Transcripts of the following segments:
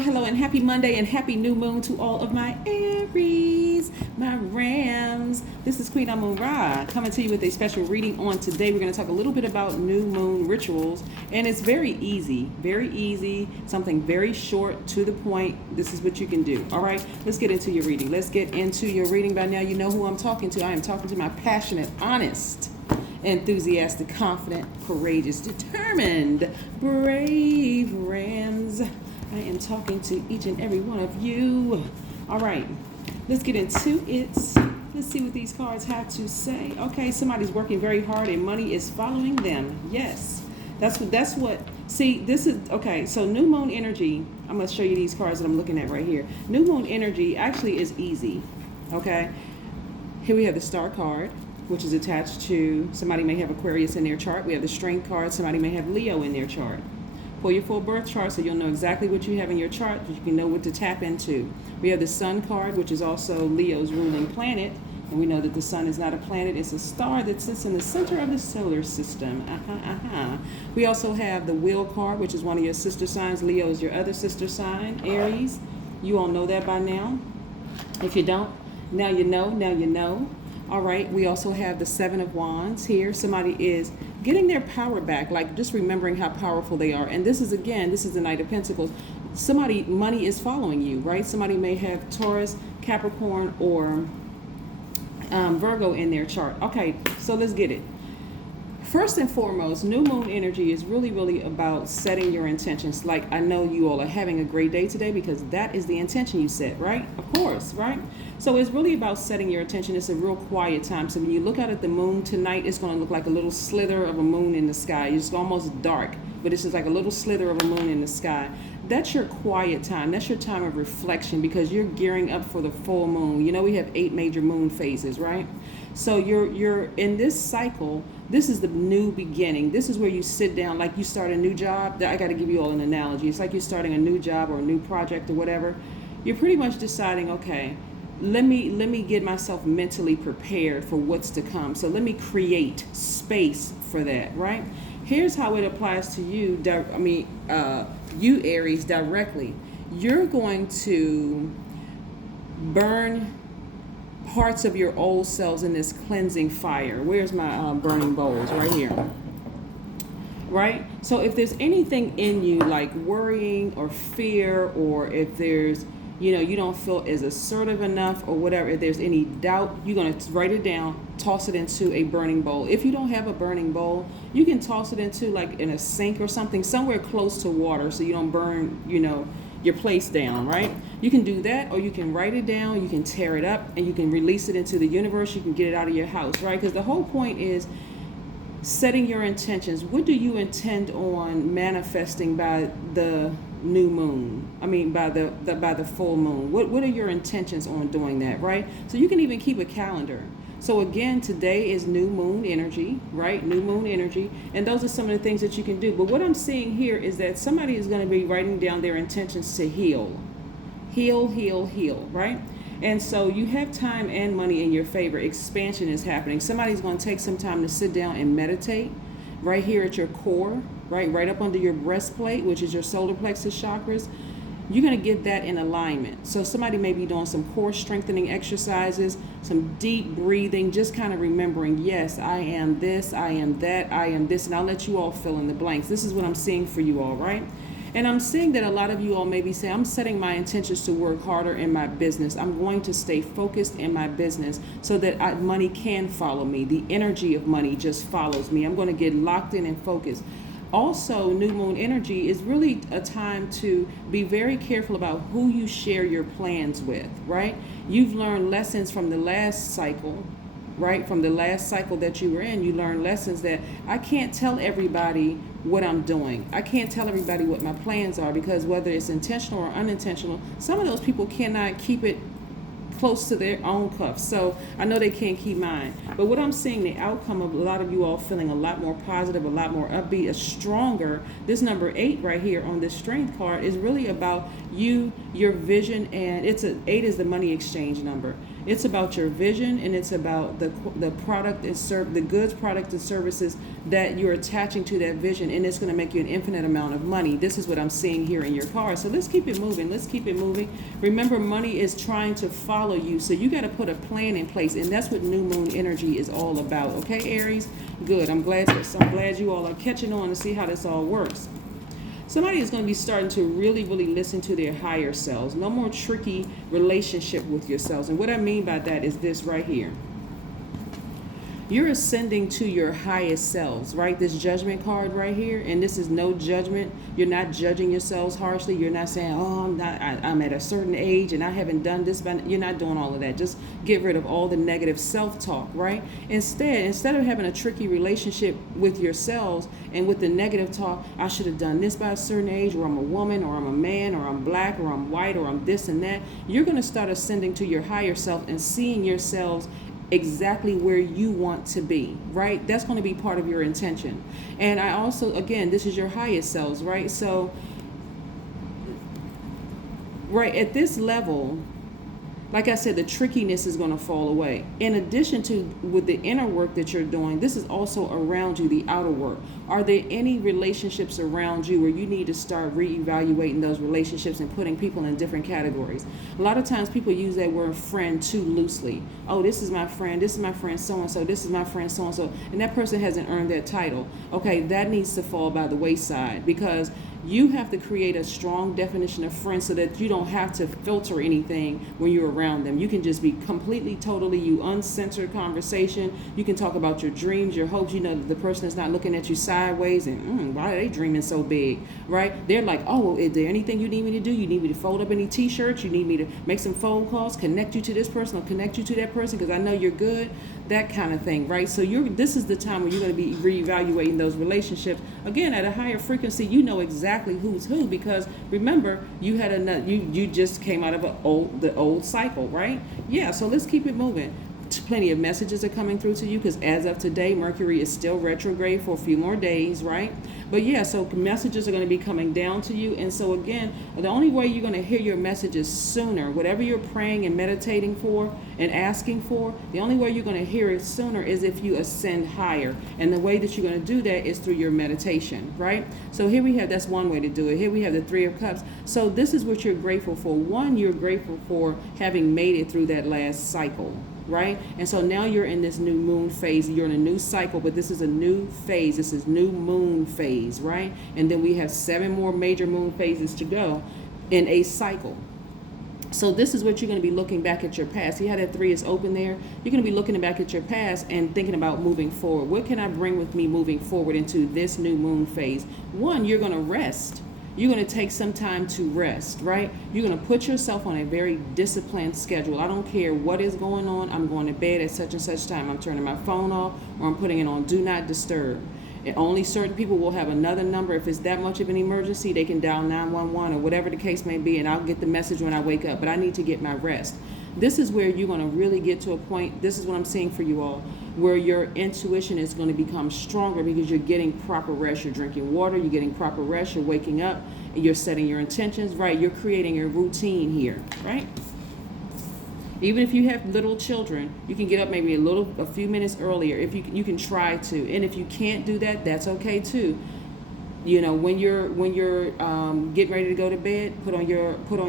Hello, and happy Monday and happy new moon to all of my Aries, my Rams. This is Queen Amun Ra coming to you with a special reading on today. We're going to talk a little bit about new moon rituals, and it's very easy, something very short, to the point. This is what you can do. All right, let's get into your reading. By now, you know who I'm talking to. I am talking to my passionate, honest, enthusiastic, confident, courageous, determined, brave Rams. I am talking to each and every one of you. All right, let's get into it. Let's see what these cards have to say. Okay, somebody's working very hard and money is following them. Yes, that's what. See, this is okay. So new moon energy. I'm gonna show you these cards that I'm looking at right here. New moon energy actually is easy. Okay, here we have the Star card, which is attached to, somebody may have Aquarius in their chart. We have the Strength card. Somebody may have Leo in their chart. Pull your full birth chart so you'll know exactly what you have in your chart, so you can know what to tap into. We have the Sun card, which is also Leo's ruling planet. And we know that the sun is not a planet, it's a star that sits in the center of the solar system. We also have the Wheel card, which is one of your sister signs. Leo is your other sister sign, Aries. You all know that by now. If you don't, now you know. All right, we also have the Seven of Wands here. Somebody is getting their power back, like just remembering how powerful they are. And this is the Knight of Pentacles. Money is following you, right? Somebody may have Taurus, Capricorn, or Virgo in their chart. Okay, so let's get it. First and foremost, new moon energy is really about setting your intentions. Like, I know you all are having a great day today because that is the intention you set, right? Of course, right? So it's really about setting your intention. It's a real quiet time. So when you look out at the moon tonight, it's going to look like a little slither of a moon in the sky. It's almost dark, but it's just like a little slither of a moon in the sky. That's your quiet time. That's your time of reflection because you're gearing up for the full moon. You know, we have 8 major moon phases, right? So you're in this cycle. This is the new beginning. This is where you sit down, like you start a new job. I got to give you all an analogy. It's like you're starting a new job or a new project or whatever. You're pretty much deciding, okay, let me get myself mentally prepared for what's to come. So let me create space for that, right? Here's how it applies to you. You Aries directly. You're going to burn parts of your old selves in this cleansing fire. Where's my burning bowls? Right here. Right? So if there's anything in you like worrying or fear, or if there's, you don't feel as assertive enough or whatever, if there's any doubt, you're going to write it down, toss it into a burning bowl. If you don't have a burning bowl, you can toss it into like in a sink or something, somewhere close to water so you don't burn, your place down, right? You can do that, or you can write it down, you can tear it up, and you can release it into the universe. You can get it out of your house, right? Because the whole point is setting your intentions. What do you intend on manifesting by the new moon? By the full moon. What are your intentions on doing that, right? So you can even keep a calendar. So again, today is new moon energy, right? New moon energy. And those are some of the things that you can do. But what I'm seeing here is that somebody is going to be writing down their intentions to heal. Heal, right? And so you have time and money in your favor. Expansion is happening. Somebody's going to take some time to sit down and meditate right here at your core, right up under your breastplate, which is your solar plexus chakras. You're going to get that in alignment. So somebody may be doing some core strengthening exercises, some deep breathing, just kind of remembering, yes, I am this, I am that, I am this, and I'll let you all fill in the blanks. This is what I'm seeing for you all, right? And I'm seeing that a lot of you all may be saying, I'm setting my intentions to work harder in my business. I'm going to stay focused in my business so that money can follow me. The energy of money just follows me. I'm going to get locked in and focused. Also, new moon energy is really a time to be very careful about who you share your plans with, right? You've learned lessons from the last cycle, right? From the last cycle that you were in, you learned lessons that I can't tell everybody what I'm doing. I can't tell everybody what my plans are, because whether it's intentional or unintentional, some of those people cannot keep it close to their own cuffs. So I know they can't keep mine. But what I'm seeing, the outcome of a lot of you all feeling a lot more positive, a lot more upbeat, a stronger. This number 8 right here on this strength card is really about you, your vision, and 8 is the money exchange number. It's about your vision, and it's about the product and the goods, product, and services that you're attaching to that vision, and it's going to make you an infinite amount of money. This is what I'm seeing here in your card. So let's keep it moving. Let's keep it moving. Remember, money is trying to follow you, so you got to put a plan in place, and that's what new moon energy is all about. Okay, Aries? Good. I'm glad you all are catching on to see how this all works. Somebody is going to be starting to really, really listen to their higher selves. No more tricky relationship with yourselves. And what I mean by that is this right here. You're ascending to your highest selves, right? This judgment card right here, and this is no judgment. You're not judging yourselves harshly. You're not saying, oh, I'm at a certain age and I haven't done this. But you're not doing all of that. Just get rid of all the negative self-talk, right? Instead of having a tricky relationship with yourselves and with the negative talk, I should have done this by a certain age, or I'm a woman, or I'm a man, or I'm black, or I'm white, or I'm this and that. You're going to start ascending to your higher self and seeing yourselves exactly where you want to be, right? That's going to be part of your intention. And I also, again, this is your highest selves, right? So, right at this level, like I said, the trickiness is going to fall away. In addition to with the inner work that you're doing, this is also around you, the outer work. Are there any relationships around you where you need to start reevaluating those relationships and putting people in different categories? A lot of times people use that word friend too loosely. Oh, this is my friend so-and-so, this is my friend so-and-so, and that person hasn't earned that title. Okay, that needs to fall by the wayside, because you have to create a strong definition of friend so that you don't have to filter anything when you're around them. You can just be completely, totally you uncensored conversation. You can talk about your dreams, your hopes. You know that the person is not looking at you sideways and why are they dreaming so big, right? They're like, oh, well, is there anything you need me to do? You need me to fold up any t-shirts? You need me to make some phone calls, connect you to this person or connect you to that person because I know you're good? That kind of thing, right? So this is the time where you're going to be reevaluating those relationships. Again, at a higher frequency, you know exactly who's who, because remember, you had you just came out of the old cycle, right? Yeah, so let's keep it moving. Plenty of messages are coming through to you, because as of today, Mercury is still retrograde for a few more days, right? But yeah, so messages are going to be coming down to you. And so again, the only way you're going to hear your messages sooner, whatever you're praying and meditating for and asking for, the only way you're going to hear it sooner is if you ascend higher. And the way that you're going to do that is through your meditation, right? So here we have, that's one way to do it. Here we have the Three of Cups. So this is what you're grateful for. One, you're grateful for having made it through that last cycle, right? And so now you're in this new moon phase. You're in a new cycle, but this is a new phase. This is new moon phase, right? And then we have 7 more major moon phases to go in a cycle. So this is what you're going to be looking back at your past. See how that 3 is open there? You're going to be looking back at your past and thinking about moving forward. What can I bring with me moving forward into this new moon phase? One, you're going to rest. You're going to take some time to rest, right? You're going to put yourself on a very disciplined schedule. I don't care what is going on. I'm going to bed at such and such time. I'm turning my phone off, or I'm putting it on do not disturb. And only certain people will have another number. If it's that much of an emergency, they can dial 911 or whatever the case may be, and I'll get the message when I wake up. But I need to get my rest. This is where you're going to really get to a point, this is what I'm seeing for you all, where your intuition is going to become stronger because you're getting proper rest. You're drinking water, you're getting proper rest, you're waking up, and you're setting your intentions, right? You're creating a routine here, right? Even if you have little children, you can get up maybe a few minutes earlier. If you can try to, and if you can't do that, that's okay too. You know, when you're getting ready to go to bed, put on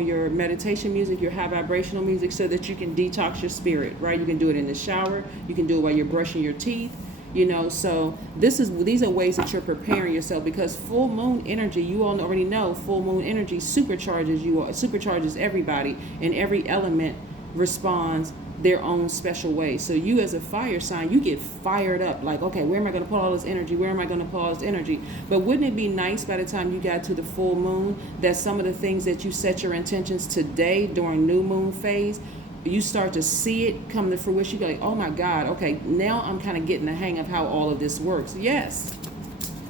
your meditation music, your high vibrational music, so that you can detox your spirit, right? You can do it in the shower. You can do it while you're brushing your teeth. You know, so these are ways that you're preparing yourself, because full moon energy, you all already know, full moon energy supercharges everybody, and every element responds their own special way. So you as a fire sign, you get fired up, like, okay, where am I going to put all this energy? Where am I going to put all this energy? But wouldn't it be nice by the time you got to the full moon that some of the things that you set your intentions today during new moon phase, you start to see it come to fruition? You're like, oh my God, okay, now I'm kind of getting the hang of how all of this works. Yes.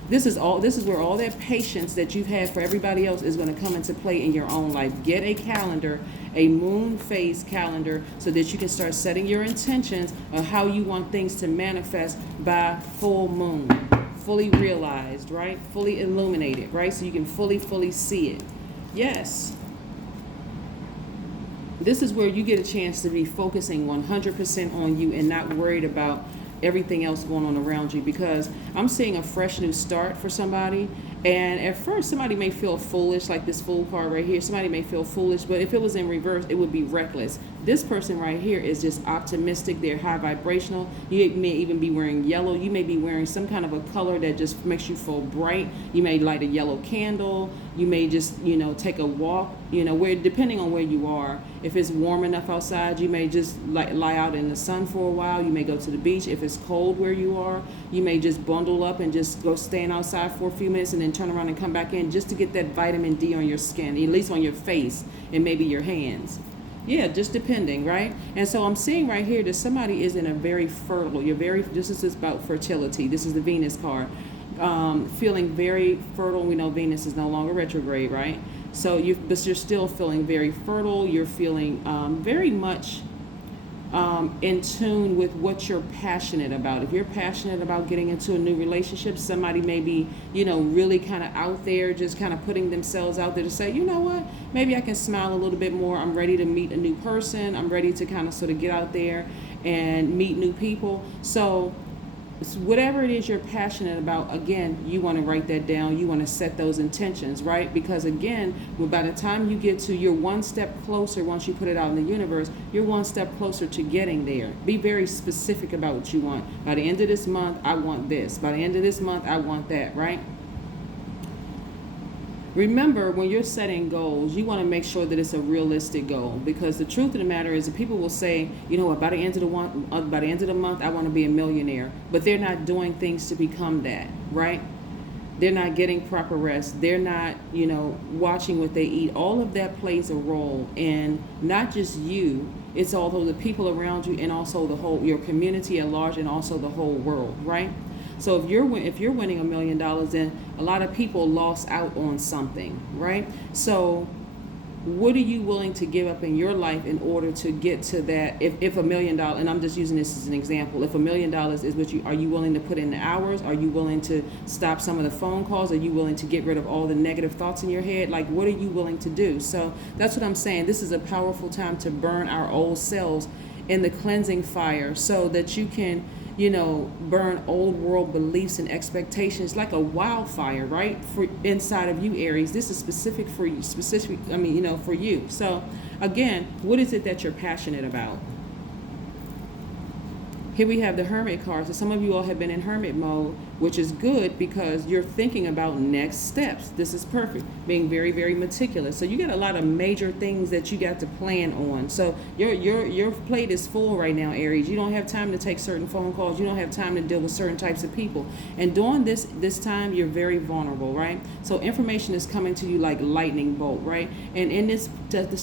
This is where all that patience that you've had for everybody else is going to come into play in your own life. Get a calendar, a moon phase calendar, so that you can start setting your intentions of how you want things to manifest by full moon. Fully realized, right? Fully illuminated, right? So you can fully see it. Yes. this is where you get a chance to be focusing 100% on you and not worried about everything else going on around you, because I'm seeing a fresh new start for somebody. And at first somebody may feel foolish, like this fool card right here. Somebody may feel foolish, but if it was in reverse, it would be reckless. This person right here is just optimistic. They're high vibrational. You may even be wearing yellow. You may be wearing some kind of a color that just makes you feel bright. You may light a yellow candle. You may just, take a walk, where, depending on where you are. If it's warm enough outside, you may just lie out in the sun for a while. You may go to the beach. If it's cold where you are, you may just bundle up and just go stand outside for a few minutes and then turn around and come back in, just to get that vitamin D on your skin, at least on your face and maybe your hands. Yeah, just depending, right? And so I'm seeing right here that somebody is in a very fertile, this is about fertility. This is the Venus card. Feeling very fertile. We know Venus is no longer retrograde, right? So but you're still feeling very fertile. You're feeling very much in tune with what you're passionate about. If you're passionate about getting into a new relationship, somebody may be, really kind of out there, just kind of putting themselves out there to say, you know what, maybe I can smile a little bit more. I'm ready to meet a new person. I'm ready to kind of sort of get out there and meet new people. So whatever it is you're passionate about, again, you want to write that down. You want to set those intentions, right? Because again, by the time you get to, you're one step closer. Once you put it out in the universe, you're one step closer to getting there. Be very specific about what you want. By the end of this month, I want this. By the end of this month, I want that, right? Remember, when you're setting goals, you want to make sure that it's a realistic goal, because the truth of the matter is that people will say, by the end of the month, I want to be a millionaire, but they're not doing things to become that, right? They're not getting proper rest. They're not, watching what they eat. All of that plays a role in not just you. It's also the people around you, and also your community at large, and also the whole world, right? So if you're winning $1 million, then a lot of people lost out on something, right? So what are you willing to give up in your life in order to get to that? If $1 million, and I'm just using this as an example, if $1 million is what are you willing to put in the hours? Are you willing to stop some of the phone calls? Are you willing to get rid of all the negative thoughts in your head? Like, what are you willing to do? So that's what I'm saying. This is a powerful time to burn our old selves in the cleansing fire, so that you can burn old world beliefs and expectations like a wildfire, right? For inside of you, Aries. This is specific for you, for you. So again, what is it that you're passionate about? Here we have the Hermit card. So some of you all have been in Hermit mode, which is good because you're thinking about next steps. This is perfect. Being very, very meticulous. So you got a lot of major things that you got to plan on. So your plate is full right now, Aries. You don't have time to take certain phone calls. You don't have time to deal with certain types of people. And during this time, you're very vulnerable, right? So information is coming to you like lightning bolt, right? And in this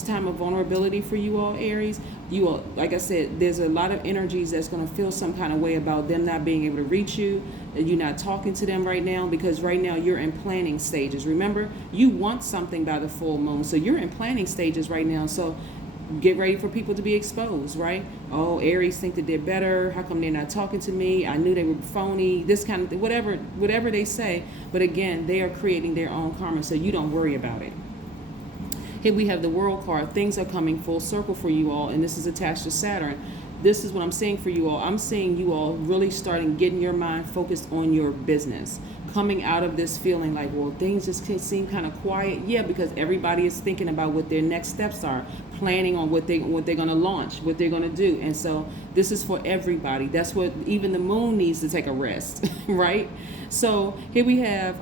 time of vulnerability for you all, Aries, you all, like I said, there's a lot of energies that's going to feel some kind of way about them not being able to reach you. You're not talking to them right now, because right now you're in planning stages. Remember, you want something by the full moon, so you're in planning stages right now. So get ready for people to be exposed, right? Oh, Aries think that they're better. How come they're not talking to me? I knew they were phony. This kind of thing, whatever they say. But again, they are creating their own karma, so you don't worry about it. Here we have the World card. Things are coming full circle for you all, and this is attached to Saturn. This is what I'm seeing for you all. I'm seeing you all really starting getting your mind focused on your business. Coming out of this feeling like, well, things just seem kind of quiet. Yeah, because everybody is thinking about what their next steps are, planning on what they're going to launch, what they're going to do. And so this is for everybody. That's what even the moon needs to take a rest, right? So here we have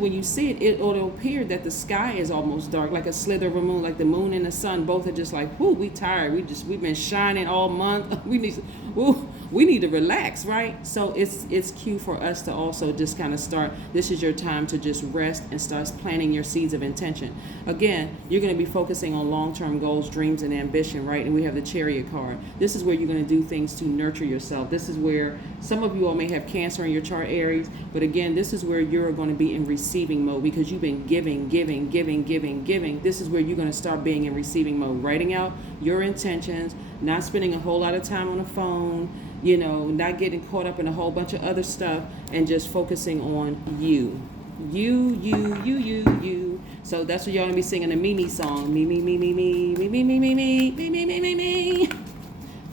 when you see it, it'll appear that the sky is almost dark, like a slither of a moon, like the moon and the sun both are just like, whoo, we tired. We've been shining all month. We need to relax, right? So it's cue for us to also just kind of start. This is your time to just rest and start planting your seeds of intention. Again, you're going to be focusing on long-term goals, dreams, and ambition, right? And we have the Chariot card. This is where you're going to do things to nurture yourself. This is where some of you all may have Cancer in your chart, Aries, but again, this is where you're going to be in receiving mode, because you've been giving. This is where you're going to start being in receiving mode, writing out your intentions, not spending a whole lot of time on the phone, not getting caught up in a whole bunch of other stuff, and just focusing on you. You. So that's what y'all gonna be singing, a me song. Me, me, me, me, me, me, me, me, me, me, me, me, me, me, me.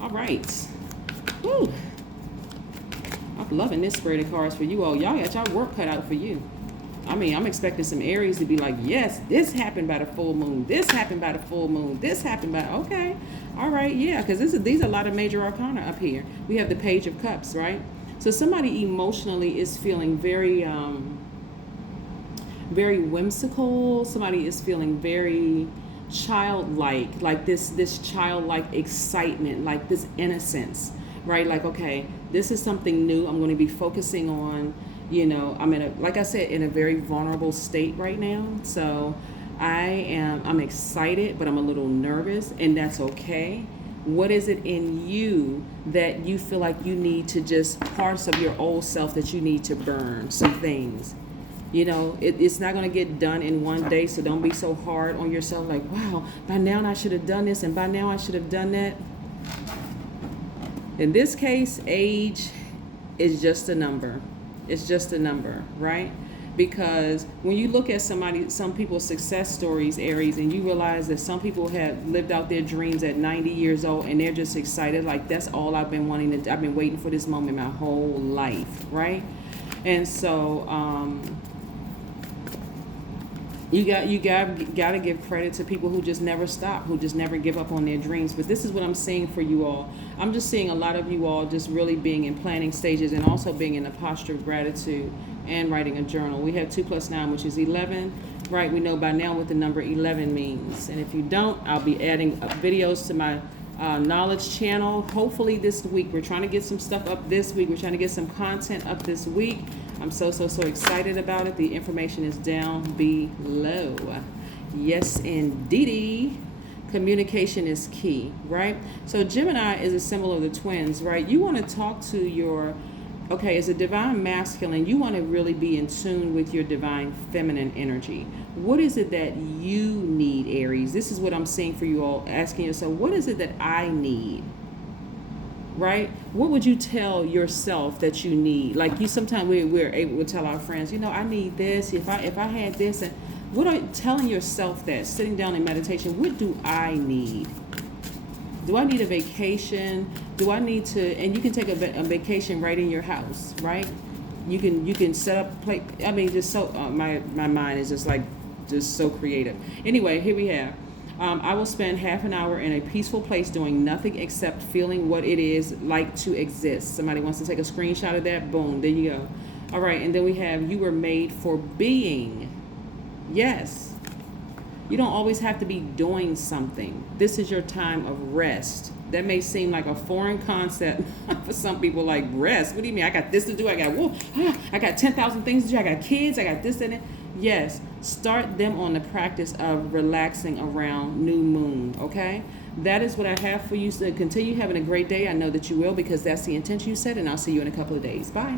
All right. Woo. I'm loving this spread of cards for you all. Y'all got y'all work cut out for you. I mean, I'm expecting some Aries to be like, yes, this happened by the full moon. This happened by the full moon. This happened by, okay. All right, yeah, because these are a lot of major arcana up here. We have the Page of Cups, right? So somebody emotionally is feeling very, very whimsical. Somebody is feeling very childlike, like this childlike excitement, like this innocence, right? Like, okay, this is something new. I'm going to be focusing on. You know, I'm like I said, in a very vulnerable state right now. So I'm excited, but I'm a little nervous, and that's okay. What is it in you that you feel like you need to just, parts of your old self that you need to burn, some things? You know, it's not going to get done in one day, so don't be so hard on yourself like, wow, by now I should have done this, and by now I should have done that. In this case, age is just a number. It's just a number, right? Because when you look at some people's success stories, Aries, and you realize that some people have lived out their dreams at 90 years old, and they're just excited, like, that's all I've been wanting to, I've been waiting for this moment my whole life, right? And so you got to give credit to people who just never stop, who just never give up on their dreams. But this is what I'm seeing for you all. I'm just seeing a lot of you all just really being in planning stages, and also being in a posture of gratitude and writing a journal. We have 2 + 9, which is 11, right? We know by now what the number 11 means. And if you don't, I'll be adding videos to my knowledge channel. Hopefully this week. We're trying to get some stuff up this week. We're trying to get some content up this week. I'm so excited about it. The information is down below. Yes, indeedy. Communication is key, right? So Gemini is a symbol of the twins, right? You want to talk to your, okay, as a divine masculine, you want to really be in tune with your divine feminine energy. What is it that you need, Aries? This is what I'm seeing for you all, asking yourself, what is it that I need? Right? What would you tell yourself that you need? Like, you sometimes we're able to tell our friends, you know, I need this. If I had this, and what are you telling yourself that? Sitting down in meditation, what do I need? Do I need a vacation? Do I need to? And you can take a vacation right in your house, right? You can set up play. I mean, just so my mind is just so creative. Anyway, here we have. I will spend half an hour in a peaceful place doing nothing except feeling what it is like to exist. Somebody wants to take a screenshot of that? Boom, there you go. All right, and then we have, you were made for being. Yes. You don't always have to be doing something. This is your time of rest. That may seem like a foreign concept for some people, like rest. What do you mean? I got this to do. I got 10,000 things to do. I got kids. I got this and that. Yes, start them on the practice of relaxing around new moon, okay? That is what I have for you. So continue having a great day. I know that you will, because that's the intention you set, and I'll see you in a couple of days. Bye.